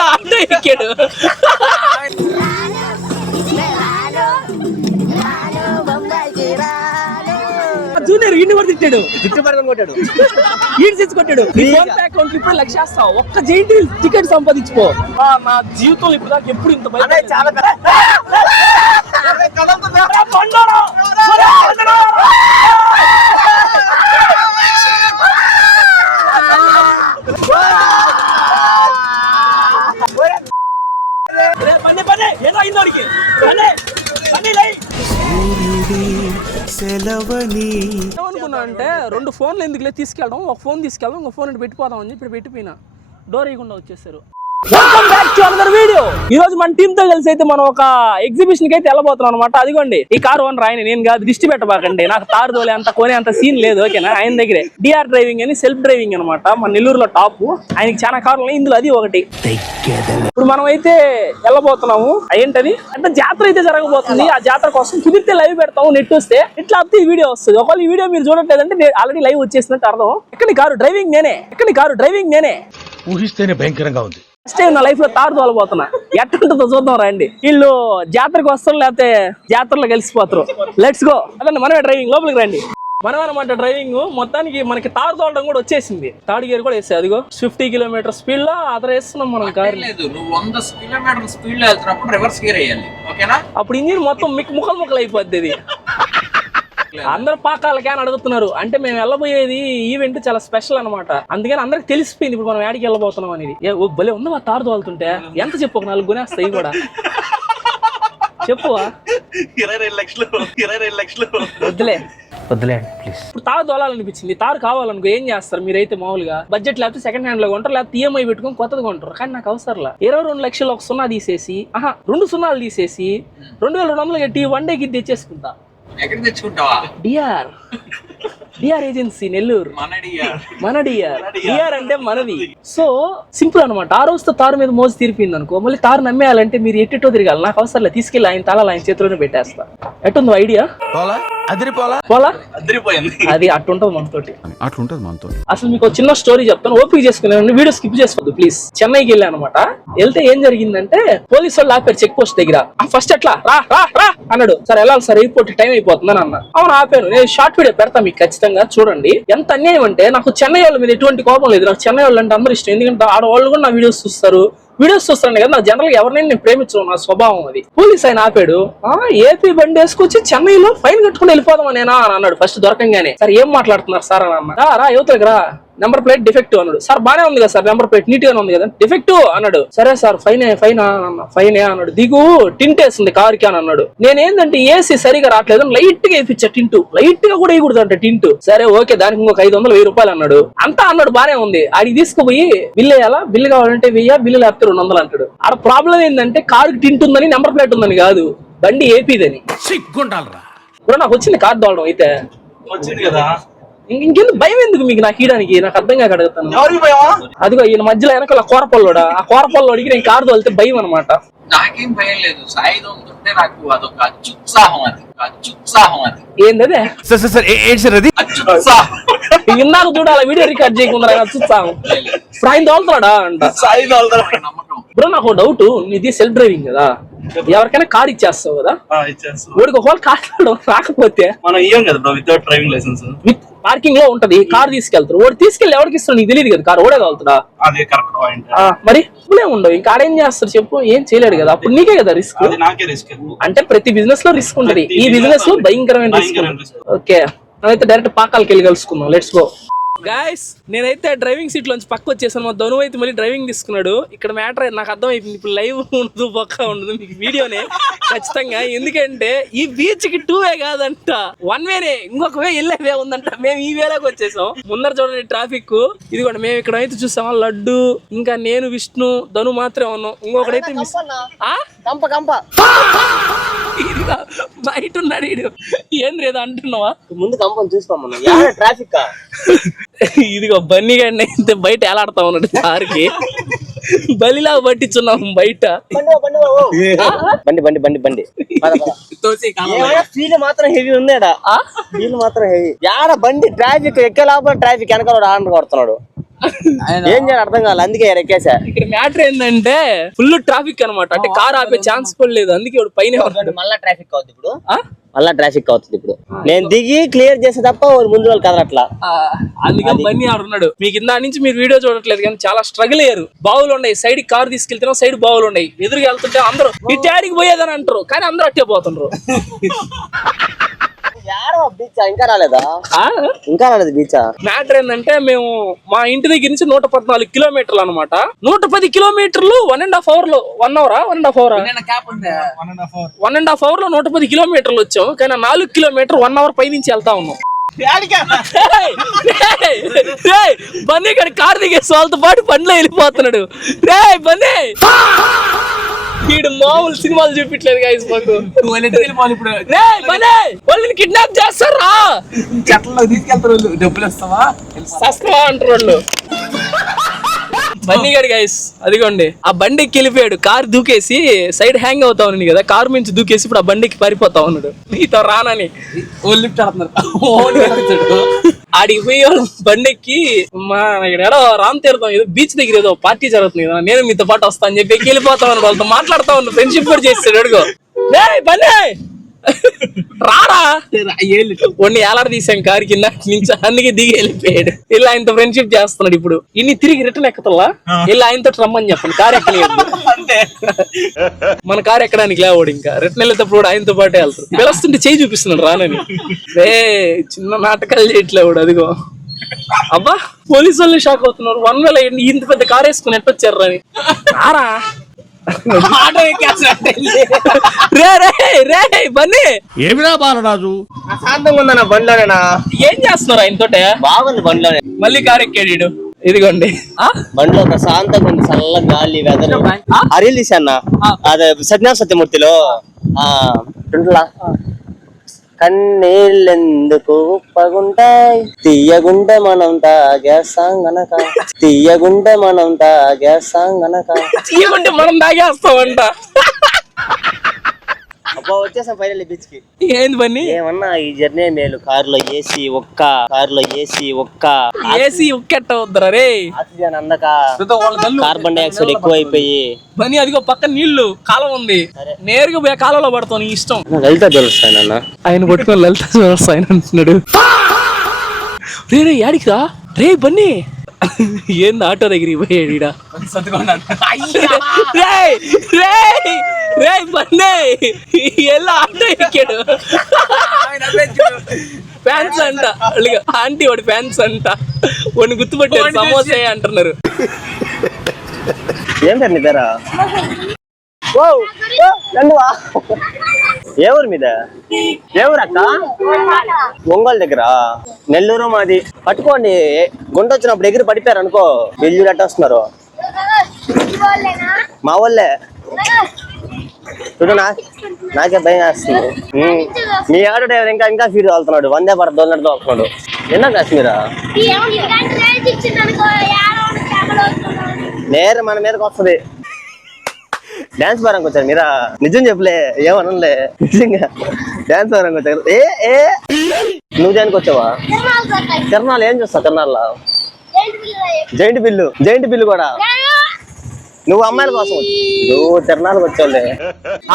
మళ్ళా ఆటో ఎక్కాడు. జూనియర్ ఇంటి కూడా తిట్టాడు, కొట్టాడు, కొట్టాడు. ఫోన్ పే అకౌంట్ ఇప్పుడు లక్షేస్తావు, ఒక్క జైంట్ టికెట్ సంపాదించుకో. నా జీవితంలో ఇప్పుడు దాకా ఎప్పుడు ఇంత చాలా ఏమనుకున్నా అంటే 2 ఫోన్లు ఎందుకులే తీసుకెళ్ళడం, ఒక ఫోన్ తీసుకెళ్ళడం, ఇంకో ఫోన్ ఇటు పెట్టిపోదాం అని ఇప్పుడు పెట్టిపోయినా. డోర్ వేయకుండా వచ్చేసారు. Welcome back to another video. ఈ రోజు మన టీమ్ తో కలిసి అయితే మనం ఒక ఎగ్జిబిషన్ కి అయితే వెళ్ళబోతున్నాం అనమాట. అదిగోండి ఈ కార్ ఓనర్ ఆయన, నేను కాదు, దిష్టి పెట్టబాకండి. నాకు తారు తోలే అంత కొనే అంత సీన్ లేదు, ఓకేనా. ఆయన దగ్గరే డిఆర్ డ్రైవింగ్ అని సెల్ఫ్ డ్రైవింగ్ అనమాట, మన నెల్లూరులో టాప్. ఆయనకి చాలా కార్లు ఉన్నాయి, ఇందులో అది ఒకటి. ఇప్పుడు మనం అయితే వెళ్ళబోతున్నాము. ఏంటది అంటే జాతర అయితే జరగబోతుంది. ఆ జాతర కోసం కుదిరితే లైవ్ పెడతాము, నెట్ వస్తే. ఇట్లా అయితే ఈ వీడియో వస్తుంది. ఒకవేళ ఈ వీడియో మీరు చూడట్లేదంటే ఆల్రెడీ లైవ్ వచ్చేసినట్టు అర్థం. ఎక్కడి కారు డ్రైవింగ్ నేనే. ఊహిస్తేనే భయంకరంగా ఉంది. ఫస్ట్ టైం నా లైఫ్ లో తారు తోలబోతున్నా. ఎట్టుంటుందో చూద్దాం రండి. వీళ్ళు జాతరకు వస్తారు లేకపోతే జాతరలో కలిసిపోతారు. Let's go. అదండి మనమే డ్రైవింగ్, లోపలికి రండి. మనం అనమాట డ్రైవింగ్. మొత్తానికి మనకి తారు తోలడం కూడా వచ్చేసింది. థర్డ్ గేర్ కూడా వేసేది. అదిగో 50 కిలోమీటర్ స్పీడ్ లో అతను వేస్తున్నాం మనం కారు. నువ్వు 100 కిలోమీటర్ స్పీడ్ లో వెళ్తున్నప్పుడు రివర్స్ గేర్ వేయాలి, ఓకేనా. అప్పుడు ఇంజిన్ మొత్తం ముక్కలు అయిపోద్ది. అందరు పాకాలకే అని అడుగుతున్నారు. అంటే మేము వెళ్ళబోయేది ఈవెంట్ చాలా స్పెషల్ అనమాట. అందుకని అందరికి తెలిసిపోయింది ఇప్పుడు మనం యాడికి వెళ్ళబోతున్నాం అనేది. భలే ఉంది మా తారు తోలుతుంటే. ఎంత చెప్పు, ఒక 4 కొనేస్తాయి కూడా. చెప్పు. 22 లక్షలు వద్దులే ప్లీజ్. ఇప్పుడు తారు తోలాలనిపించింది. తారు కావాలనుకో ఏం చేస్తారు మీరైతే? మామూలుగా బడ్జెట్ లేకపోతే సెకండ్ హ్యాండ్ లో కొంటారు, లేకపోతే ఈఎంఐ పెట్టుకొని కొత్తది కొంటారు. కానీ నాకు అవసరంలా. 22 లక్షలు ఒక 0 తీసేసి, 2 సున్నాలు తీసేసి 2200 కట్టి 1 డేకి తెచ్చేసుకుంటా. ఎక్కడ తెచ్చుకుంటావా? DR agency Nellore. మన డిఆర్ అంటే మనది. సో సింపుల్ అనమాట. ఆ రోజుతో తారు మీద మోజు తీరిపోయింది అనుకో, మళ్ళీ తారు నమ్మేయాలంటే మీరు ఎట్టో తిరగాలి. నాకు అవసరం లేదు, తీసుకెళ్ళి ఆయన తలాలు ఆయన చేతిలోనే పెట్టేస్తా. ఎట్టుందో ఐడియా? అది అట్టుంటది మనతోటి. అసలు మీకు ఒక చిన్న స్టోరీ చెప్తాను, ఓపిక చేసుకున్నాను. వీడియో స్కిప్ చేసుకోవద్దు ప్లీజ్. చెన్నైకి వెళ్ళాను అనమాట. వెళ్తే ఏం జరిగిందంటే పోలీసు వాళ్ళు ఆపారు చెక్ పోస్ట్ దగ్గర. ఫస్ట్ ఎట్లా రా అన్నాడు. సార్ వెళ్ళాలి సార్, ఎయిర్పోర్ట్ టైం అయిపోతుందని అన్న. అవును ఆపాను. నేను షార్ట్ వీడియో పెడతా మీకు ఖచ్చితంగా చూడండి. ఎంత అన్యాయం అంటే, నాకు చెన్నై వాళ్ళ మీద ఎటువంటి కోపం లేదు. నాకు చెన్నై వాళ్ళు అంటే అందరూ ఇష్టం. ఎందుకంటే ఆడవాళ్ళు కూడా నా వీడియోస్ చూస్తాను కదా. నా జనరల్ గా ఎవరినైనా నేను ప్రేమించను, నా స్వభావం అది. పోలీస్ ఆయన ఆపాడు. ఏపీ బండి వేసుకొచ్చి చెన్నైలో ఫైన్ కట్టుకుని వెళ్ళిపోదామనేనా అని అన్నాడు ఫస్ట్ దొరకంగానే. సార్ ఏం మాట్లాడుతున్నారు సార్ అని అన్న. రా యువతలకు రా, నెంబర్ ప్లేట్ డిఫెక్టివ్ అన్నాడు. సార్ బానే ఉంది కదా సార్, నెంబర్ ప్లేట్ నీట్ గానే ఉంది కదా. డిఫెక్టివ్ అన్నాడు. సరే సార్ ఫైనే అన్నాడు. దిగు టింట్ వేసింది కార్ కి అని అన్నాడు. నేనేందంటే ఏసీ సరిగా రావట్లేదు, లైట్ గా వేయించా టింటు. లైట్ గా కూడా వేయకూడదు అంటే టింటు. సరే ఓకే, దానికి ఇంకొక 500 1000 రూపాయలు అన్నాడు. అంతా అన్నాడు బానే ఉంది. ఆడికి తీసుకుపోయి బిల్లు వేయాలా, బిల్లు కావాలంటే వెయ్యా, బిల్లు లేకపోతే 200 అంటాడు. ఆడ ప్రాబ్లం ఏంటంటే కారుకి టింట్ ఉందని, నెంబర్ ప్లేట్ ఉందని కాదు, బండి ఏపీదని. ఇప్పుడు నాకు వచ్చింది కార్ దోలడం అయితే వచ్చింది కదా. ఇంకెందుకు భయం ఎందుకు మీకు నాకు ఇయడానికి? నాకు అర్థం కాక అడుగుతాను. అదిగో ఈయన మధ్యలో వెనకాల కోరపల్లోడా, ఆ కోరపల్లోడికి నేను కారు తోలితే భయం అనమాట. నాకేం భయం లేదు, సాయి తోలుతుంటే నాకు అదొక అత్యుత్సాహం. అది ఏంటదే ఇందాక చూడాలి, వీడియో రికార్డ్ చేయకుండా అత్యుత్సాహం. ఆయన తోలుతాడా అంట. సాయి తోలుతాడు నమ్మకం. బ్రో నాకు ఒక డౌట్, నీది సెల్ఫ్ డ్రైవింగ్ కదా, ఎవరికైనా కార్ ఇచ్చేస్తావు కదా. వాడికి ఒకవేళ కార్ రాకపోతే మనం ఇయ్యం కదా bro, without driving licence. With parking లో ఉంటది, కార్ తీసుకెళ్తారు. వాడు తీసుకెళ్లి ఎవరికి ఇస్తాడు నీకు తెలియదు కదా, కార్ ఓడే కాలుతాడా? మరి ఇప్పుడే ఉండవు, ఇంకా ఆడేం చేస్తారు చెప్పు? ఏం చేయలేడు కదా. అప్పుడు నీకే కదా రిస్క్. అంటే ప్రతి బిజినెస్ లో రిస్క్ ఉంటది, ఈ బిజినెస్ లో భయంకరమైన రిస్క్. ఓకే, అయితే డైరెక్ట్ పాకాలకి వెళ్ళి కలుసుకుందాం. Let's go. గాయస్ నేనైతే డ్రైవింగ్ సీట్ లోంచి పక్క వచ్చేసాను. మా ధను అయితే మళ్ళీ డ్రైవింగ్ తీసుకున్నాడు. ఇక్కడ మ్యాటర్ నాకు అర్థం అయిపోయింది. ఇప్పుడు లైవ్ ఉండదు, పక్క ఉండదు, మీకు వీడియోనే ఖచ్చితంగా. ఎందుకంటే ఈ బీచ్ కి 2 వే కాదంట, 1 వేనే. ఇంకొక వే వెళ్ళే వే ఉందంట. మేము ఈ వేలోకి వచ్చేసాం. ముందర చూడండి ట్రాఫిక్. ఇదిగోండి మేము ఇక్కడ అయితే చూసామా, లడ్డు, ఇంకా నేను, విష్ణు, ధను మాత్రమే ఉన్నాం. ఇంకొకడైతే బయట ఉన్నాడు. ఏంది ఏదో అంటున్నావా? ముందు కంపని చూసుకోమన్నా ట్రాఫిక్. ఇదిగో బన్నీ గాడిని అయితే బయట ఎలాడుతా ఉన్నాడు కారుకి. బలిలా పట్టించున్నాం బయట. బండి ఫీల్ మాత్రం హెవీ ఉందేడా, ఫీల్ మాత్రం హెవీ. యాడ బండి ట్రాఫిక్ ఎక్కే లోపల ట్రాఫిక్ వెనకాల ఆంధ్ర కొడుతున్నాడు. ఏం చేయాలి అర్థం కావాలి, అందుకే ఎక్కేసా. ఇక్కడ మ్యాటర్ ఏంటంటే ఫుల్ ట్రాఫిక్ అన్నమాట, అంటే కార్ ఆపే ఛాన్స్ కూడా లేదు, అందుకే వాడు పైన ఉన్నాడు. మళ్ళా ట్రాఫిక్ అవుతుంది ఇప్పుడు, ఆ? మళ్ళా ట్రాఫిక్ అవుతుంది ఇప్పుడు. నేను దిగి క్లియర్ చేసే తప్ప ముందు వాళ్ళు కదలట్లా. అందుకని బన్నీ ఆడున్నాడు. మీకు ఇందా నుంచి మీరు వీడియో చూడట్లేదు కానీ చాలా స్ట్రగుల్ అయ్యారు. బావులు ఉన్నాయి, సైడ్ కార్ తీసుకెళ్తున్నాం, సైడ్ బావులు ఉన్నాయి, ఎదురుగా వెళ్తుంటే అందరూ ఈ డాడీకి పోయేదని అంటారు, కానీ అందరూ అట్టే పోతుండ్రు. బీచ్ ఇంకా రాలేదా? ఇంకా రాలేదు బీచ్. మ్యాటర్ ఏంటంటే మేము మా ఇంటి దగ్గర నుంచి 114 కిలోమీటర్లు అనమాట. 110 కిలోమీటర్లు 1.5 అవర్ లో 1 అవరా 1.5 అవరా 1.5 అవర్ లో 110 కిలోమీటర్లు వచ్చాం. కానీ 4 కిలోమీటర్ 1 అవర్ పై నుంచి వెళ్తా ఉన్నాం. బన్నీ ఇక్కడ కార్ దిగేసి వాళ్ళతో పాటు బండిలో వెళ్ళిపోతున్నాడు. రే బన్నీ, వీడు మామూలు సినిమాలు చూపించలేదు గాయస్ మాకు. వాళ్ళని కిడ్నాప్ చేస్తారా, చెట్లలో తీసుకెళ్తారు, డబ్బులు ఇస్తావా సస్తావా అంటారు వాళ్ళు. బన్నీ గడి గైస్ అదిగోండి, ఆ బండికి వెళ్ళిపోయాడు. కార్ దూకేసి సైడ్ హ్యాంగ్ అవుతా ఉన్నాడు కదా, కార్ నుంచి దూకేసి ఇప్పుడు ఆ బండికి పారిపోతా ఉన్నాడు నీతో రానని. లిఫ్ట్ ఆడుతున్నారు. ఆడికి పోయి వాళ్ళు బండికి మా ఇక్కడ ఏదో రామ్ తీర్థం ఏదో బీచ్ దగ్గర ఏదో పార్టీ జరుగుతుంది కదా, నేను మీతో పాటు వస్తా అని చెప్పి వెళ్ళిపోతా ఉన్నాడు. వాళ్ళతో మాట్లాడుతా ఉన్నాడు, ఫ్రెండ్షిప్ కూడా చేస్తాడు. అడుగు బన్నీ రారా, ఒన్ని ఏలాడ తీసాం కారు కింద నుంచి, అందుకే దిగి వెళ్ళిపోయాడు. ఇలా ఆయనతో ఫ్రెండ్షిప్ చేస్తున్నాడు. ఇప్పుడు ఇన్ని తిరిగి రిటర్న్ ఎక్కుతల్లా ఇలా ఆయనతో రమ్మని చెప్పండి, కారు ఎక్కలేదు. మన కారు ఎక్కడానికి లేవాడు, ఇంకా రిటర్న్ వెళ్ళేటప్పుడు ఆయనతో పాటే వెళ్తాడు. పిలుస్తుంటే చేయి చూపిస్తున్నాడు రానని. చిన్న నాటకాలు చేయట్లేవాడు. అదిగో అబ్బా, పోలీసు వాళ్ళు షాక్ అవుతున్నారు. 1 వేల ఇంత పెద్ద కారు వేసుకుని ఎట్టొచ్చారు అని. రారా బన్నీ, ఏమిరా బాలరాజు ప్రశాంతంగా ఉందన్న బండిలోనేనా? ఏం చేస్తున్నారు ఆయనతోటే? బాగుంది బండిలోనే. మళ్ళీ కారు ఎక్కాడు. ఇదిగోండి బండిలో ప్రశాంతంగా ఉంది, చల్ల గాలి, వెదర్. అరీల్ తీసా అదే సత్యమూర్తిలో కన్నీళ్ళెందుకు ఉప్పగుంటాయి, తీయగుంటే మనం తాగేస్తాం గనక, తీయగుంటే మనం తాగేస్తాం గనక, తీయగుంటే మనం తాగేస్తామంట. అబ్బా వచ్చేసాం ఫైనల్ బీచ్ కి. ఏంది బన్నీ, ఏమన్నా ఈ జర్నీ మేలు. కారులో ఏసీ ఒక్క ఏసీ ఉక్కెట్ట వద్దరా రే, ఆక్సిజన్ అందక కార్బన్ డైఆక్సైడ్ ఎక్కువ అయిపోయి. బన్నీ అదిగో పక్కన నీళ్లు కాలం ఉంది, నేరుగా పోయే కాలంలో పడతావు, నీ ఇష్టం. లలిత తెలుస్తాయన ఆయన పట్టుకొని లలిత ఆయన అంటున్నాడు. రే యాడికి రా రే బన్నీ, ఏంది ఆటో దగ్గరికి పోయాడు ఈడ. బన్నీ ఎలా ఆటో ఎక్కాడు. ఫ్యాన్స్ అంట ఆంటీ, వాడి ఫ్యాన్స్ అంట, వాడిని గుర్తుపట్టారు, సమోసా అంటున్నారు. ఏం సార్ నీ పేరా? ఏ ఊరు మీద? ఏ ఊరు అక్క? ఒంగోలు దగ్గర. నెల్లూరు మాది. పట్టుకోండి, గుంట వచ్చినప్పుడు ఎగిరి పడిపోయారు అనుకో, బిల్లు కట్టేస్తున్నారు. మా వాళ్ళే. చూడు నాకే భయం వేస్తుంది. మీ ఆటో డ్రైవర్ ఇంకా ఫీడ్ తోలుతున్నాడు, వందే భారత్ దోలినట్టు తోలుతున్నాడు. ఎన్న కాశ్మీరా నేరు మన మీదకి వస్తుంది. డాన్స్ బారంకి వచ్చారు మీరా? నిజం చెప్పలే, ఏమనలే, నిజంగా డాన్స్ బారంకి వచ్చారు. నువ్వు దానికి వచ్చావా? తిరణాలు ఏం చూస్తావు? తిరణాల్లో జైంట్ బిల్లు కూడా. నువ్వు అమ్మాయిల కోసం నువ్వు తిరణాలకు వచ్చావులే.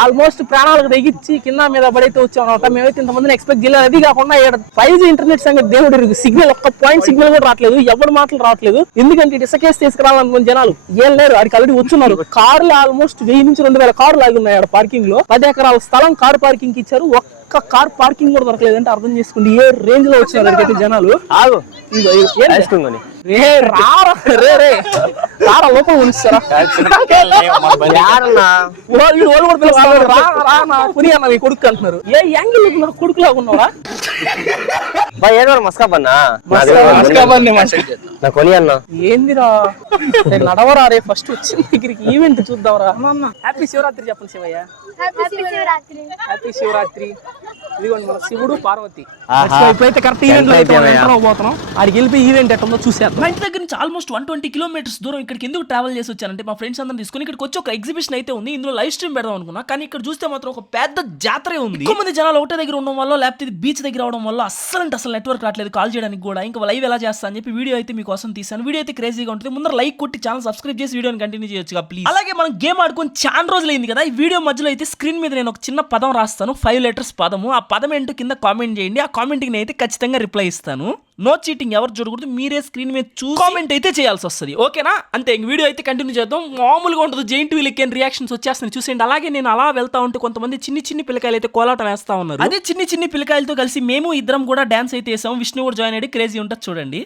ఆల్మోస్ట్ ప్రాణాలకు తెగించి కింద మీద పడైతే వచ్చామన్నమాట. మేమైతే ఇంతమందిని ఎక్స్పెక్ట్ చేయలేదు. అది కాకుండా 5G ఇంటర్నెట్ సంగతి దేవుడు, సిగ్నల్ ఒక్క పాయింట్ సిగ్నల్ కూడా రావట్లేదు, ఎవరి మాటలు రావట్లేదు. ఎందుకంటే ఇసుకేసి తీసుకురావాలనుకున్న జనాలు ఏం లేరు, ఆడికి ఆల్రెడీ వచ్చున్నారు. కార్లు ఆల్మోస్ట్ 1000 నుంచి 2000 కార్లు ఆగి ఉన్నాయి ఆడ పార్కింగ్ లో. 10 ఎకరాల స్థలం కార్ పార్కింగ్ ఇచ్చారు, ఒక్క కార్ పార్కింగ్ కూడా దొరకలేదు. అంటే అర్థం చేసుకోండి ఏ రేంజ్ లో వచ్చినారు అడిగైతే జనాలు. లోపల ఉంచుతారా? కొడుకు అంటున్నారు. ఏ యాంగిల్ కొడుకు లాగా ఉన్నావా? ఏందిరా నడవరా రే, ఫస్ట్ వచ్చిన దగ్గరికి ఈవెంట్ చూద్దాంరా. హ్యాపీ శివరాత్రి చెప్పండి శివయ్య. హ్యాపీ శివరాత్రి. ఇదిగోండి మన శివుడు పార్వతి. ఆహా. ఇప్పుడైతే కరెక్ట్ ఈవెంట్ లో అయిపోయావయ్యా. ఎంటర్ అవబోతున్నాం. ఆడికి వెళ్ళి ఈవెంట్ ఎట్టుందో చూసేద్దాం. మా ఇంటి దగ్గర నుంచి ఆల్మోస్ట్ 120 కిలోమీటర్స్ దూరం ఇక్కడికి ఎందుకు ట్రావెల్ చేసి వచ్చానంటే మా ఫ్రెండ్స్ అందరం తీసుకుని ఇక్కడికి వచ్చి ఒక ఎగ్జిబిషన్ అయితే ఉంది. ఇందులో లైవ్ స్ట్రీమ్ పెడదాం అనుకున్నా, కానీ ఇక్కడ చూస్తే మాత్రం ఒక పెద్ద జాతరే ఉంది. ఎక్కువ మంది జనాలు ఒకటే దగ్గర ఉండడం వల్ల, లేకపోతే బీచ్ దగ్గర అవడం వల్ల అసలు నెట్వర్క్ రావట్లేదు కాల్ చేయడానికి కూడా. ఇంకా లైవ్ ఎలా చేస్తా అని చెప్పి వీడియో అయితే మీకోసం తీసాను. వీడియో అయితే క్రేజీగా ఉంటుంది. ముందర లైక్ కొట్టి ఛానల్ సబ్స్క్రైబ్ చేసి వీడియోని కంటిన్యూ చేయొచ్చుగా ప్లీజ్. అలాగే మనం గేమ్ ఆడుకొని చాలా రోజులైంది కదా. ఈ వీడియో మధ్యలో అయితే స్క్రీన్ మీద నేను ఒక చిన్న పదం రాస్తాను, 5 letters పదము. ఆ పదం ఏంటో కింద కామెంట్ చేయండి. ఆ కామెంట్కి నేను అయితే ఖచ్చితంగా రిప్లై ఇస్తాను. నో చీటింగ్, ఎవరు చూడకూడదు. మీరే స్క్రీన్ మీద చూసి కామెంట్ అయితే చేయాల్సి వస్తుంది. ఓకేనా? అంతే. ఇంక వీడియో అయితే కంటిన్యూ చేద్దాం. మామూలుగా ఉంటుంది. జైంట్ వీల్ ఎక్కిన రియాక్షన్స్ వచ్చేస్తాయి చూసేయండి. అలాగే నేను అలా వెళ్తా ఉంటే కొంతమంది చిన్ని పిల్లకాయలు అయితే కోలాటం వేస్తా ఉన్నారు. అదే చిన్ని పిల్లకాయలతో కలిసి మేము ఇద్దరం కూడా డాన్స్ అయితే వేసాం. విష్ణు కూడా జాయిన్ అయ్యి క్రేజీ ఉంటుంది చూడండి.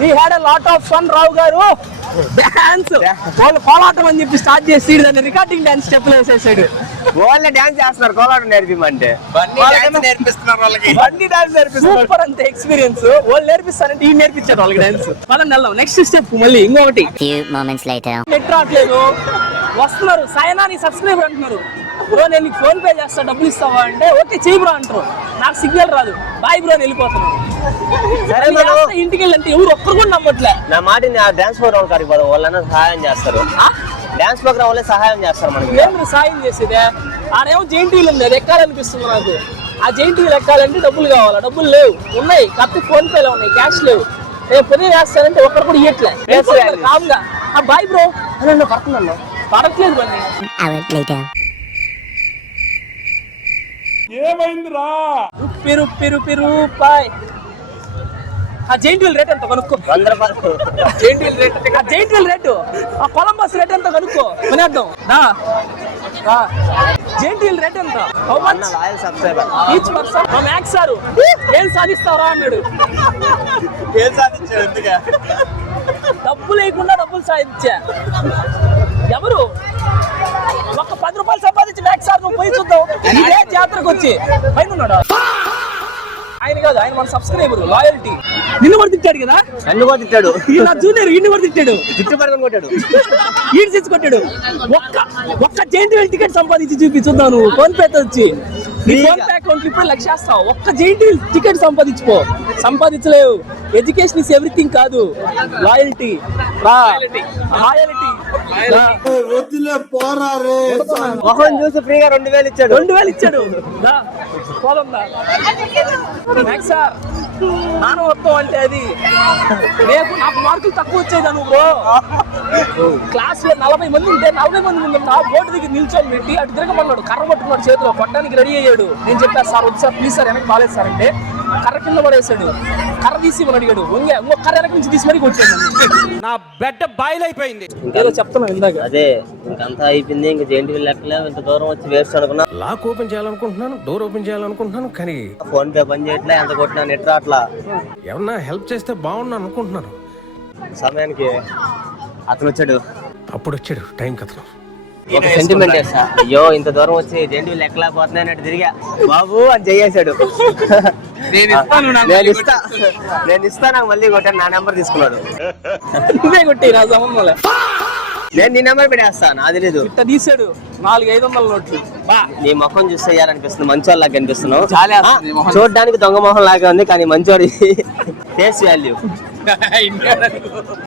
We had a lot of fun, రావు గారు. డాన్స్ వాళ్ళు కోలాటం అని చెప్పి స్టార్ట్ చేసి దాన్ని రికార్డింగ్ డాన్స్ స్టెప్ వేసేసాడు. వాళ్ళే డాన్స్ చేస్తున్నారు కోలాటం నేర్పిమంటే. నేర్పిస్తున్నారు వాళ్ళకి. బండి డాన్స్ నేర్పిస్తున్నారు. సూపర్ అంతే ఎక్స్పీరియన్స్. వాళ్ళు నేర్పిస్తారంటే ఈ నేర్పించారు వాళ్ళకి డాన్స్. మనం వెళ్దాం నెక్స్ట్ స్టెప్. మళ్ళీ ఇంకొకటి Few moments later. నెట్ రావట్లేదు. వస్తున్నారు. సాయనా నీ సబ్స్క్రైబర్ అంటున్నారు. బ్రో నేను నీకు ఫోన్ పే చేస్తా, డబ్బులు ఇస్తావా అంటే ఓకే చెయ్యి బ్రో అంటారు. నాకు సిగ్నల్ రాదు. బాయ్ బ్రో వెళ్ళిపోతున్నాను. సరే బ్రో. ఇంటికి వెళ్ళంటే ఎవరు ఒక్కరు కూడా నమ్మట్లే. నా మాట డాన్స్ ప్రోగ్రామ్ కాడికి పోదాం. వాళ్ళన్నా సహాయం చేస్తారు. డాన్స్ ప్రోగ్రామ్ వాళ్ళే సహాయం చేస్తారు మనకి. ఏం మీరు సాయం చేసేదే? ఆడేమో జైంట్ వీల్ ఉంది, అది ఎక్కాలనిపిస్తుంది నాకు. ఆ జైంట్ వీల్ ఎక్కాలంటే డబ్బులు కావాలా? డబ్బులు లేవు. ఉన్నాయి కాకపోతే ఫోన్ పేలో ఉన్నాయి, క్యాష్ లేవు. రేపు పొద్దున వేస్తానంటే ఒక్కరు కూడా ఇయ్యట్లే. కామ్గా బాయ్ బ్రో అని పడుతున్నాను. పడట్లేదు బండి. Hour later. ఏమైందిరా? రూపాయి. ఆ జైంట్ వీల్ రేట్ ఎంత కనుక్కో. 100 రూపాయలు. జైంట్ వీల్ రేట్, ఆ జైంట్ వీల్ రేటు, ఆ కొలంబస్ రేట్ ఎంత కనుక్కో. కొనేద్దాం. జైంట్ వీల్ రేట్ ఎంత? How much? Loyal subscriber each person. మా మ్యాక్స్ సారు ఏం సాధిస్తావరా అన్నాడు. ఏం సాధించారు? ఎందుగా డబ్బులు లేకుండా డబ్బులు సాధించా. ఎవరు? ఒక 10 రూపాయలు సంపాదించి మ్యాక్స్ సార్ నువ్వు పోయి చూద్దాం. ఇదే జాతరకు వచ్చి పైన ఉన్నాడు ఆయన. కాదు ఆయన మన సబ్స్క్రైబర్. లాయల్టీ. నిన్ను కూడా తిట్టాడు కదా. నన్ను కూడా తిట్టాడు. నా జూనియర్ ఇన్ని కూడా తిట్టాడు. తిట్టు పడుకొని కొట్టాడు. ఈడు తెచ్చి కొట్టాడు. ఒక్క జైంట్ వీల్ టికెట్ సంపాదించి చూద్దాం. నువ్వు ఫోన్ పే వచ్చి నీ ఫోన్ పే అకౌంట్ ఇప్పుడు లక్ష వేస్తావు. ఒక్క జైంట్ వీల్ టికెట్ సంపాదించుకో. సంపాదించలేవు. ఎడ్యుకేషన్ ఇస్ ఎవ్రీథింగ్ కాదు. లాయల్టీ. మొహం చూసి ఫ్రీగా 2000 ఇచ్చాడు. 2000 ఇచ్చాడు. మానవత్వం అంటే అది. రేపు నాకు మార్కులు తక్కువ వచ్చేదా నువ్వు? క్లాస్ లో 40 మంది ఉంటే 40 మంది ముందు బోర్డు దగ్గర నిల్చొని పెట్టి అటు తిరగమన్నాడు. కర్ర పట్టుకున్నాడు చేతిలో, కొట్టడానికి రెడీ అయ్యాడు. నేను చెప్పాను సార్ వద్దు సార్ ప్లీజ్ సార్ వెనక్కి బాలేదు సార్ అంటే కర్ర కింద పడేసాడు. కర్ర తీసి మనం అడిగాడు. ఇంకో కర్ర వెనక నుంచి తీసి మరీ కొట్టాడు. నా బెడ్డ బాయిలైపోయింది. ఏదో చెప్తున్నా ఇందాక. అదే ఇంకంతా అయిపోయింది. ఇంక జైంట్ వీల్ లెక్కలేవు. ఇంత దూరం వచ్చి వేస్ట్ అనుకున్నా. లాక్ ఓపెన్ చేయాలనుకుంటున్నాను, డోర్ ఓపెన్ చేయాలనుకుంటున్నాను, కానీ ఫోన్ పే పని చేయట్లే. ఎంత కొట్టినా నెట్ రాట్లా. ఎవరన్నా హెల్ప్ చేస్తే బాగుండు అనుకుంటున్నాను. సమయానికి అతను వచ్చాడు. అప్పుడు వచ్చాడు టైం కథనం. ఒక సెంటిమెంట్ చేస్తా. అయ్యో ఇంత దూరం వచ్చి జైంట్ వీల్ లెక్కలేకపోతున్నాయి అన్నట్టు తిరిగా. బాబు అని చెయ్యేశాడు. నేను ఇస్తా నాకు మళ్ళీ కొట్టాను. నా నెంబర్ తీసుకున్నాడు. నువ్వే కొట్టి నా సంబంధం. నేను నీ నెంబర్ పెట్టేస్తా. నాది లేదు. ఇట్ట తీసాడు 400-500 నోట్లు. నీ ముఖం చూస్తే అనిపిస్తుంది. మంచోళ్ళలాగా కనిపిస్తున్నావు. చాలా వస్తుంది మొహం. చూడడానికి దొంగ మొహం లాగా ఉంది, కానీ మంచోడి ఫేస్ వాల్యూ.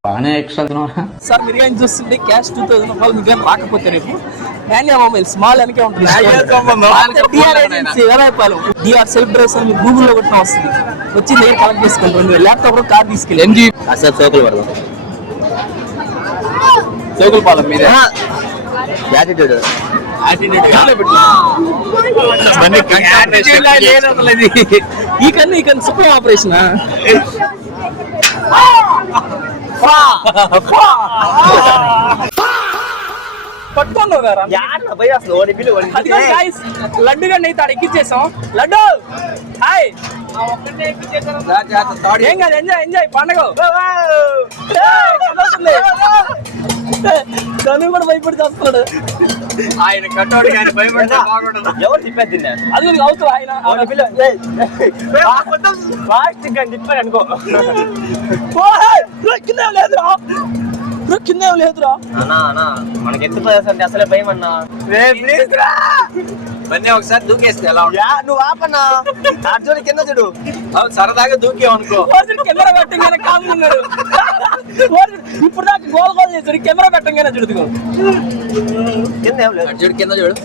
బాగానే ఎక్స్ట్రా సార్ మీరు ఏం చూస్తుంటే క్యాష్ 2000 రూపాయలు మీకు ఏం రాకపోతే రేపు మొబైల్ స్మాల్ వెనకే ఉంటుంది. డిఆర్ సెలబ్రేషన్ మీరు గూగుల్లో కొట్టిన వస్తుంది. వచ్చి నేను కలెక్ట్ చేసుకుంటాను. ల్యాప్టాప్ కూడా కార్ తీసుకెళ్ళి అసలు సోకులు పడదాం. సోకుల పాలం మీద యాటిట్యూడ్ ఈ కన్ను సూపర్ ఆపరేషన్. పట్టుకున్నావు కదా యాడ పోయి అసలు ఓడి పిల్లి ఓడి అదిగో guys, లడ్డు గండి అయితే ఎక్కిచ్చేసాం. లడ్డు హాయ్. ఏం కాదు, ఎంజాయ్ ఎంజాయ్ పండగ. తను కూడా భయపడి చేస్తున్నాడు. ఆయన కట్టోడి కానీ భయపడితే బాగుండదు. ఎవరు తిప్పేది అది కూడా అవుతుంది ఆయన. ఓడి పిల్ల ప్లాస్టిక్ అని తిప్పాడు అనుకో. కిందేం లేదురా, కిందేం లేదురా. అన్నా అన్నా మనకి ఎత్తిపోయేసరికి అసలే భయం అన్నా. ప్లీజ్ రా ఇవన్నీ ఒకసారి దూకేస్తే ఎలా ఉంటుంది? నువ్వు ఆపన్నా. అర్జున్ కింద చూడు. అవును, సరదాగా దూకేమనుకో. కెమెరా పెట్టంగానే కామున్నాడు. ఇప్పుడు దాకా గోల్ గోల్ చేశాడు, కెమెరా పెట్టంగానే చూడు. కింద ఏం లేదు. చూడు కింద చూడు.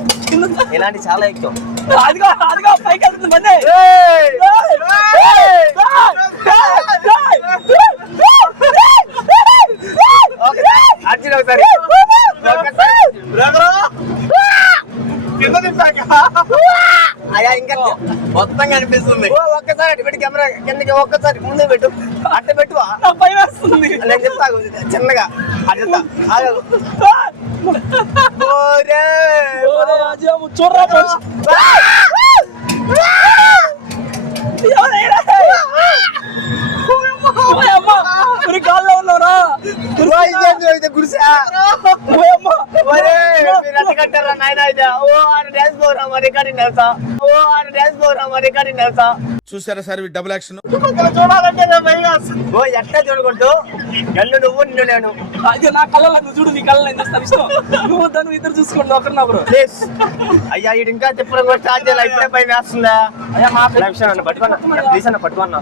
ఇలాంటి చాలా ఎక్కువ. అదిగో అదిగో పైకి వెళ్తుంది బండి. అర్జున్ ఒకసారి అయ్యా ఇంకా మొత్తం కనిపిస్తుంది. ఒక్కసారి అటు పెట్టి కెమెరా కిందకి ఒక్కసారి ముందే పెట్టు. అట్ట పెట్టువా భయం వేస్తుంది. నేను చెప్తా చిన్నగా అట్ట చూడరా గాల్లో ఉన్నారా గుడిసా కట్టారా నాయన అయితే. ఓ ఆడ డాన్స్ ప్రోగ్రామ్ రికార్డింగ్ తెలుసా? ఓ ఆడ డాన్స్ ప్రోగ్రామ్ రికార్డింగ్ తెలుసా? చూసారా సార్ డబుల్ యాక్షన్. చూడాలంటే ఓ ఎట్లా చూడకుంటూ గల్లు నువ్వు నిన్ను నేను. అదే నా కళ్ళలో నువ్వు చూడు, నీ కళ్ళలో ఏం చేస్తాను ఇష్టం. నువ్వు తను ఇద్దరు చూసుకోండి ఒకరినొకరు. ప్లీజ్ అయ్యా ఇది ఇంకా చెప్పడం కూడా స్టార్ట్ చేయాలి. ఇప్పుడే భయం వేస్తుందా? అయ్యా మా లక్ష్యం అన్న పట్టుకున్నా. ప్లీజ్ అన్న పట్టుకున్నా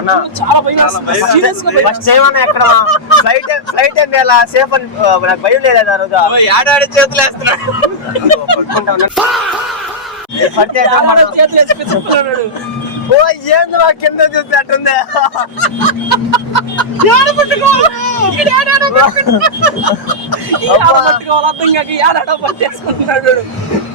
అన్న. చాలా భయం వేస్తుంది. సీరియస్ గా భయం ఫస్ట్ ఏమన్నా ఎక్కడ ఫ్లైట్ అండి అలా సేఫ్ అని నాకు భయం లేదా ఆ రోజు. ఏడాడి చేతులు వేస్తున్నాడు. పట్టుకుంటా ఉన్నా. పట్టే చేతులు వేసి చెప్తున్నాడు. ఓ ఏంది మా కింద చూస్తే అట్టుంది. అర్థం కాక ఏడాడో పట్టేసుకుంటున్నాడు.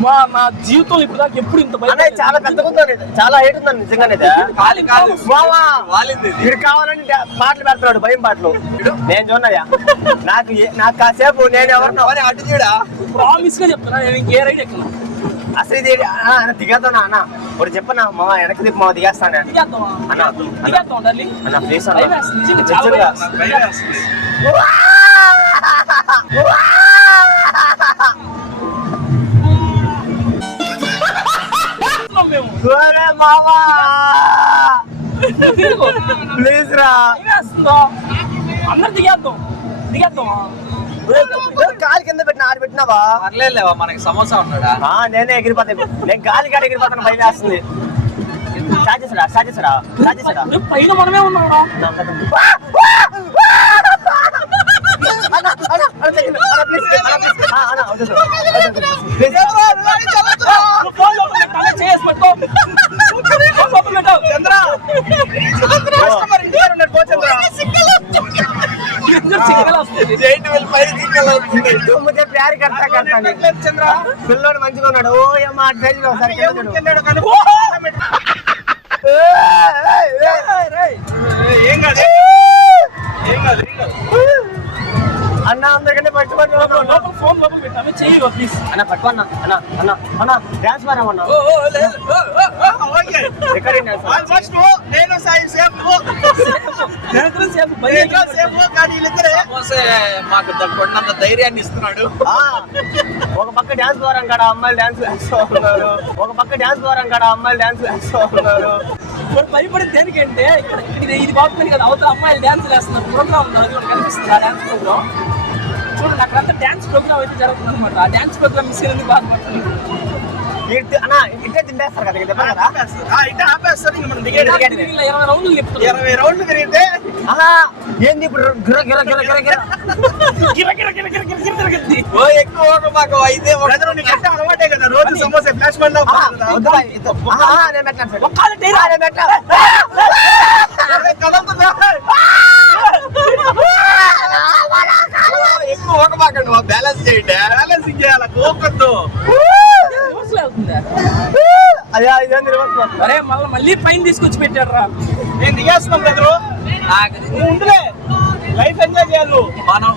మా జీవితం ఇప్పుడు దాకా ఎప్పుడు ఇంత భయం అన్నయ్య చాలా పెద్దగా ఉందండి. చాలా హైట్ ఉందండి నిజంగానే. కాదు కాదు మావా వాలింది. మీరు కావాలని పాటలు పెడతాడు భయం పాటలు. నేను చూడయ్యా నాకు కాసేపు నేను ఎవరినో మరి అటు చూడా. ప్రామిస్ గా చెప్తున్నా, నేను ఇంకే రైడ్ ఎక్కున్నా. అసలు ఇది దిగేద్దానా అన్న ఒకటి చెప్పనా మామ వెనక్కి తిప్పి మామ దిగేస్తాను దిగేద్దామా? అన్న దిగేద్దాం డార్లింగ్. అన్న ప్లీజ్ భయం అన్న వేస్తుంది, నిజంగా చాలా భయం వేస్తుంది. భయం వేస్తుంది. మేము మామా ప్లీజ్ రా. భయం వేస్తుందో? అందరు దిగేద్దాం దిగేద్దామా? కాలు కింద పెట్టిన ఆడ పెట్టినావా? పర్లేదులేవా, మనకి సమోసా ఉన్నాడా? నేనే ఎగిరిపోతాను. నేను గాలి కాడ ఎగిరిపోతాను. భయం వేస్తుంది. స్టార్ట్ చేసాడా పైన మనమే ఉన్నాడా? చేసి పట్టుకో. చంద్ర పిల్లోడు మంచిగా ఉన్నాడు. ఓ అమ్మ డ్రైవ్ ఒకసారి ఏం కాదు ఏం కాదు. అన్న అందరికంటే ఫస్ట్ ఫోన్ లోపల పెట్టామే చెయ్యి ప్లీజ్. అన్న పట్టుకున్నా అన్న అన్న అన్న డాన్స్ మారామన్నా రికార్డింగ్ నేను సేపు మాకు కొన్నంత ధైర్యాన్ని ఇస్తున్నాడు. ఒక పక్క డాన్స్ ద్వారా కాడ అమ్మాయిలు డాన్స్ వేస్తూ ఉన్నారు. ఒక పక్క డాన్స్ ద్వారా కాడ అమ్మాయిలు డాన్స్ వేస్తూ ఉన్నారు. భయపడింది దేనికంటే ఇక్కడ ఇది బాగుంది కదా, అవతల అమ్మాయిలు డాన్స్ వేస్తున్నారు. ప్రోగ్రామ్ కనిపిస్తుంది ఆ డాన్స్ ప్రోగ్రామ్. చూడండి అక్కడంతా డాన్స్ ప్రోగ్రామ్ అయితే జరుగుతుంది అనమాట. ఆ డాన్స్ ప్రోగ్రామ్ మిస్ అయినందుకు బాధపడుతుంది. అన్న ఇంటే తింటేస్తారు కదా ఇట్లా ఆపేస్తారు. 20 రౌండ్లు చెప్తారు. 20 రౌండ్లు తిరిగితే ఏంది ఇప్పుడు గిర గిర గిర గిర గిర ఎక్కువ మాకు అయితే అలవాటే కదా. రోజు సమోసా ఫ్లాష్ బండ్ ఎక్కువ ఓకమాకండి. బ్యాలెన్స్ చేయండి. బ్యాలెన్సింగ్ చేయాలి. కోకొద్దు. అయ్యా ఇదేంది అరే మళ్ళీ పైన తీసుకొచ్చి పెట్టాడు రా. నేను దిగేస్తున్నాం బ్రదరు. ఉందిలే, లైఫ్ ఎంజాయ్ చేయాలి. మనం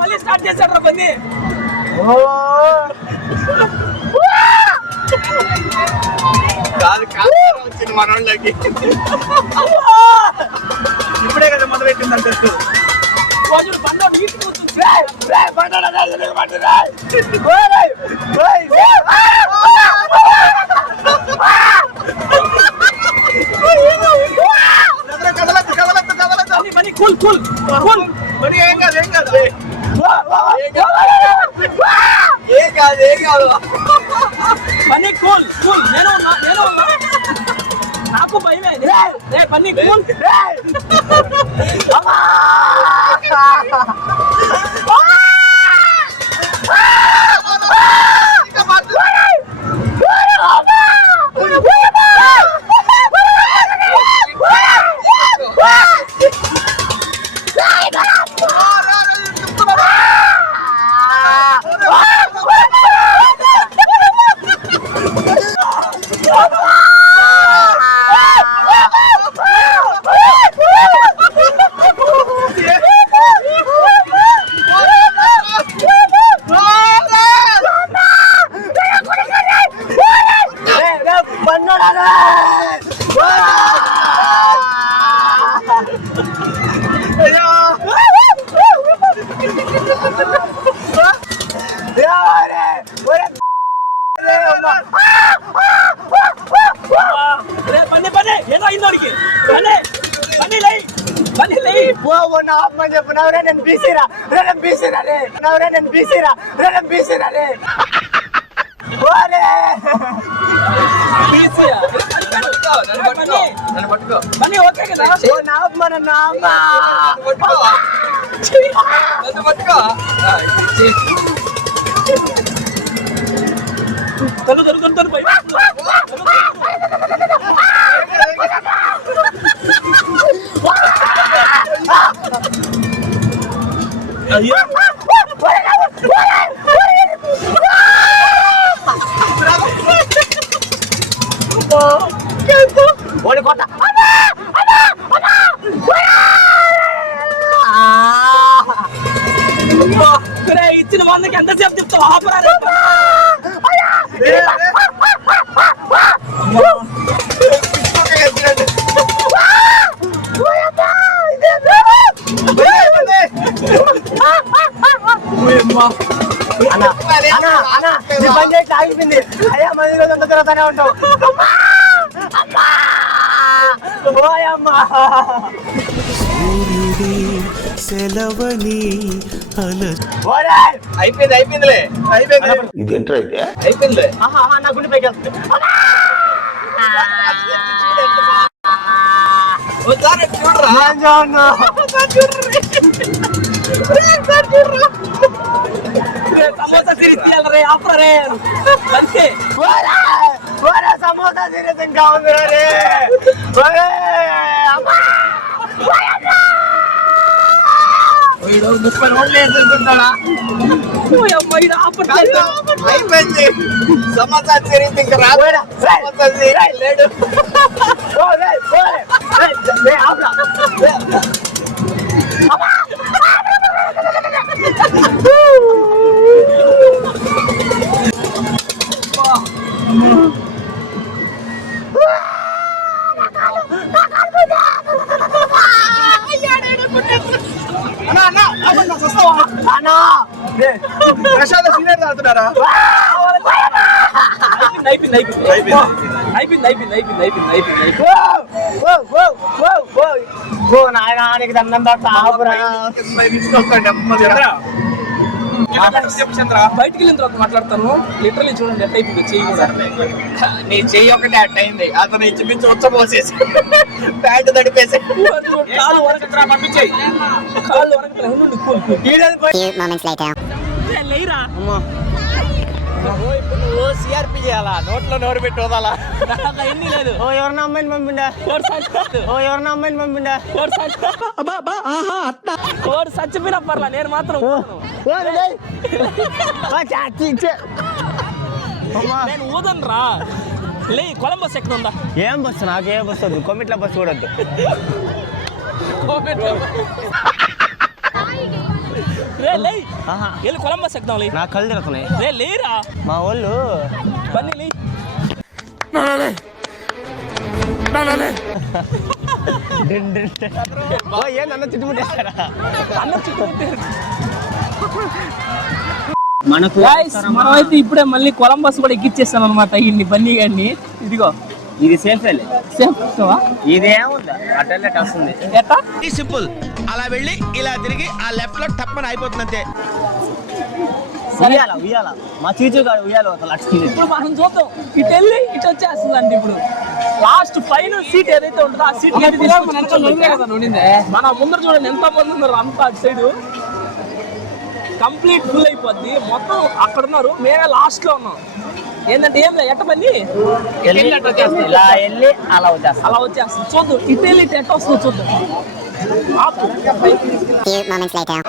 మళ్ళీ స్టార్ట్ చేశాడు రా పని. వచ్చింది మనోళ్ళకి ఇప్పుడే కదా మొదలు పెట్టిందంటే రోజులు బండి ఈటు కూర్చుంది. పని కూల్ కూల్ కూల్. ఏం కాదు పని కూల్ కూల్. నేను ఉన్నా. నాకు భయమే. పని కూల్. చెప్పినవరే నేను బీసీరా పని ఓకే కదా. తను పై అయ్యో ఇచ్చిన వాళ్ళకి ఎంతసేపు చెప్తావు? ఆపరారు. ఆగిపోయింది. అయ్యా మంది రోజు అంత తిరుగుతానే ఉంటావు. అయిపోయిందిలే అయిపోయిందిలే. నా గుండె పైకి వెళ్తుంది. సమోసా సిరీస్ తీయాలరే. ఆపరే సమోసా సీరియస్ ఇంకా ఉంది. అయిపోయింది సమాచారం తెలియదు ఇంకా రాదు. లేడు ప్రశాంత్ సీనియర్ తాగుతున్నారా? నాయనానికి దండం పెడతా. బయటికి వెళ్ళిన తర్వాత మాట్లాడతాను. లిటరల్లీ చూడండి ఎట్ అయిపోయింది చెయ్యి కూడా. నీ చెయ్యి ఒకటే అట్ అయింది. అతను ఇంచుమించు ఉచ్చపోసేసి ప్యాంటు తడిపేసి కాళ్ళు వరకట్రా పంపించాయి. కాళ్ళు వరకట్రా ఉండు. Few moments later. లేరా ఇప్పుడు నువ్వు సిఆర్పి చేయాలా? నోట్లో నోరు పెట్టి వదాలా? ఎన్ని లేదు. ఎవరిన అమ్మాయిని పంపిండా? ఎవరిన అమ్మాయిని పంపిండా? వాడు చచ్చిపోయినా పర్లా, నేను మాత్రం నేను ఊదను రా. లే కొలంబస్ ఎక్కడ ఉందా? ఏం బస్సు? నాకేం బస్సు వద్దు, కొమ్మిట్ల బస్సు కూడా వద్దు. రే లే ఆహా, వెళ్ళి కొలంబస్ ఎక్కుదాం లే. నా కళ్ళు తిరుగుతున్నాయి. రే లేరా మా వాళ్ళు బన్నీ లే. ఏందన్న చుట్టుముట్టేస్తారా? మనకు మనమైతే ఇప్పుడే మళ్ళీ కొలంబస్ కూడా ఎక్కిచ్చేస్తాను అనమాట ఇన్ని బన్నీ గారిని. ఇదిగో ఇది సేఫ్ సేఫ్ ఇది ఏముందా అటెల్లెట్ వస్తుంది. ఎట్టా సింపుల్, అలా వెళ్ళి ఇలా తిరిగి ఆ లెఫ్ట్ లో టప్పని అయిపోతుంది అంతే. ఉయ్యాల ఉయ్యాల మా చీచు గారు ఉయ్యాల ఒక లక్ష. ఇప్పుడు మనం చూద్దాం, ఇటు వెళ్ళి ఇటు వచ్చేస్తుంది అండి. ఇప్పుడు లాస్ట్ ఫైనల్ సీట్ ఏదైతే ఉంటుందో ఆ సీట్ మన ముందర చూడండి ఎంత మంది ఉన్నారు. అంతా అటు సైడ్ కంప్లీట్ ఫుల్ అయిపోద్ది మొత్తం. అక్కడ ఉన్నారు, మేమే లాస్ట్ లో ఉన్నాం. ఏంటంటే ఏం లేదు, ఎట్ట పని ఇలా వెళ్ళి అలా వచ్చేస్తా. అలా వచ్చేస్తుంది. చూద్దాం ఇటు వెళ్ళి ఇటు ఎట్ట వస్తుందో చూద్దాం. Few moments later.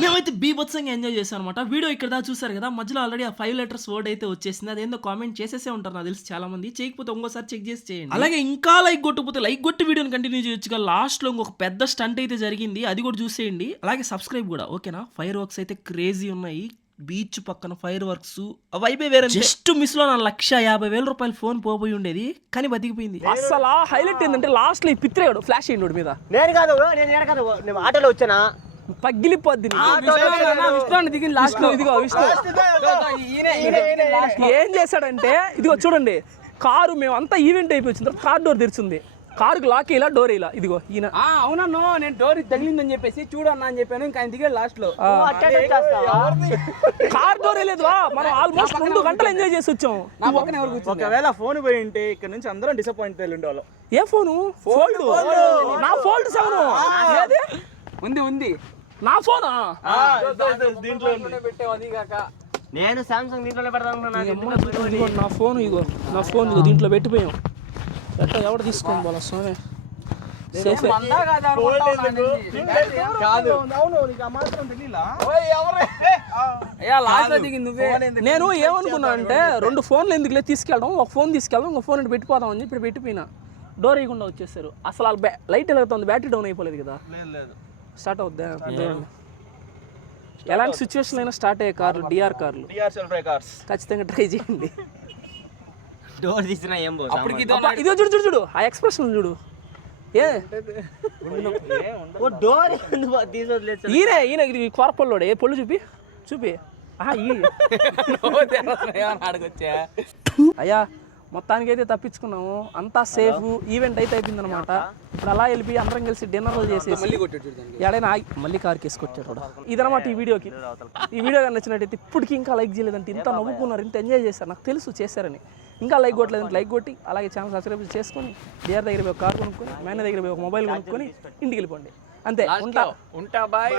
మేమైతే బీభత్సంగా ఎంజాయ్ చేసాం అనమాట. వీడియో ఇక్కడ దాకా చూసారు కదా, మధ్యలో ఆల్రెడీ ఆ 5 letters వర్డ్ అయితే వచ్చేసింది. అదేందో కామెంట్ చేసేసే ఉంటారు నాకు తెలిసి చాలా మంది. చేయకపోతే ఇంకోసారి చెక్ చేసి చేయండి. అలాగే ఇంకా లైక్ కొట్టకపోతే లైక్ కొట్టి వీడియోని కంటిన్యూ చేయొచ్చుగా. లాస్ట్ లో ఇంకొక పెద్ద స్టంట్ అయితే జరిగింది, అది కూడా చూసేయండి. అలాగే సబ్స్క్రైబ్ కూడా, ఓకేనా? ఫైర్ వర్క్స్ అయితే క్రేజీ ఉన్నాయి. బీచ్ పక్కన ఫైర్ వర్క్స్ అవైపే వేరే. జస్ట్ మిస్ లో నా 1,50,000 రూపాయలు ఫోన్ పోయి ఉండేది, కానీ బతికిపోయింది. అసలు హైలైట్ ఏంటంటే లాస్ట్ లో ఈ పిత్రేడు ఫ్లాష్ అయ్యిండు మీద. నేను కాదు, నేను ఆటోలో వచ్చానా పగిలిపోద్ది. దిగింది లాస్ట్ లో. ఇదిగో విష్ణు ఏం చేశాడంటే, ఇదిగో చూడండి, కారు మేమంతా ఈవెంట్ అయిపోయింది, కార్ డోర్ తెరిచింది. కారుకి లాక్ ఇలా డోర్ ఇలా. ఇదిగో ఈయన. అవునన్ను నేను డోర్ తగిలిందని చెప్పేసి చూడన్నా అని చెప్పాను. ఇంకా ఆయన దిగాడు లాస్ట్ లో. కార్ డోర్ లేదు, మనం ఆల్మోస్ట్ 2 గంటలు ఎంజాయ్ చేసి వచ్చాం. ఒకవేళ ఫోన్ పోయి ఉంటే ఇక్కడ నుంచి అందరం డిసప్పాయింట్ అయ్యి ఉండేవాళ్ళు. ఏ ఫోను? ఫోల్డ్. నా ఫోల్డ్ 7 ఏది ఉంది నా ఫోనా? దీంట్లో పెట్టావు. అది కాక నేను సామ్సంగ్ దీంట్లోనే పెడతాను. ఇదిగో నా ఫోన్, ఇగో నా ఫోన్ ఇగో దీంట్లో పెట్టిపోయాం. ఎట్లా ఎవరు తీసుకొని పోలా స్వామి? సేఫ్. నేను ఏమనుకున్నా అంటే 2 ఫోన్లు ఎందుకులే తీసుకెళ్ళడం, ఒక ఫోన్ తీసుకెళ్దాం, ఒక ఫోన్ పెట్టిపోదాం అని చెప్పి పెట్టిపోయినా. డోర్ వేయకుండా వచ్చేసారు. అసలు లైట్ వెళ్తుంది, బ్యాటరీ డౌన్ అయిపోలేదు కదా. స్టార్ట్ అవుద్దా? ఎలాంటి సిచ్యువేషన్ అయినా స్టార్ట్ అయ్యే కార్లు డిఆర్ కార్లు ఖచ్చితంగా ట్రై చేయండి. డోర్ తీసినా ఏం పోదు. ఇదో చూడు చూడు ఆ ఎక్స్ప్రెషన్ చూడు. డోర్ ఈయన ఇది కోరపల్లోడే. పొళ్ళు చూపి అడగొచ్చా అయ్యా. మొత్తానికి అయితే తప్పించుకున్నాము, అంతా సేఫ్. ఈవెంట్ అయితే అయిపోయింది అనమాట. ఇప్పుడు అలా వెళ్ళి అందరం కలిసి డిన్నర్ చేసేసి ఎడైనా మళ్ళీ కార్కి వేసుకొచ్చాడు. ఇదనమాట ఈ వీడియోకి. ఈ వీడియో కానీ నచ్చినట్టయితే ఇప్పటికి ఇంకా లైక్ చేయలేదంటే, ఇంత నవ్వుకున్నారు, ఇంత ఎంజాయ్ చేశారు, నాకు తెలుసు చేశారని. ఇంకా లైక్ కొట్టలేదంటే లైక్ కొట్టి, అలాగే ఛానల్ సబ్స్క్రైబ్ చేసుకొని, డిఆర్ దగ్గర పోయి ఒక కార్ కొనుక్కొని, మేన దగ్గర పోయి ఒక మొబైల్ కొనుక్కొని ఇంటికి వెళ్ళిపోండి. అంతే. ఉంటా బాయ్.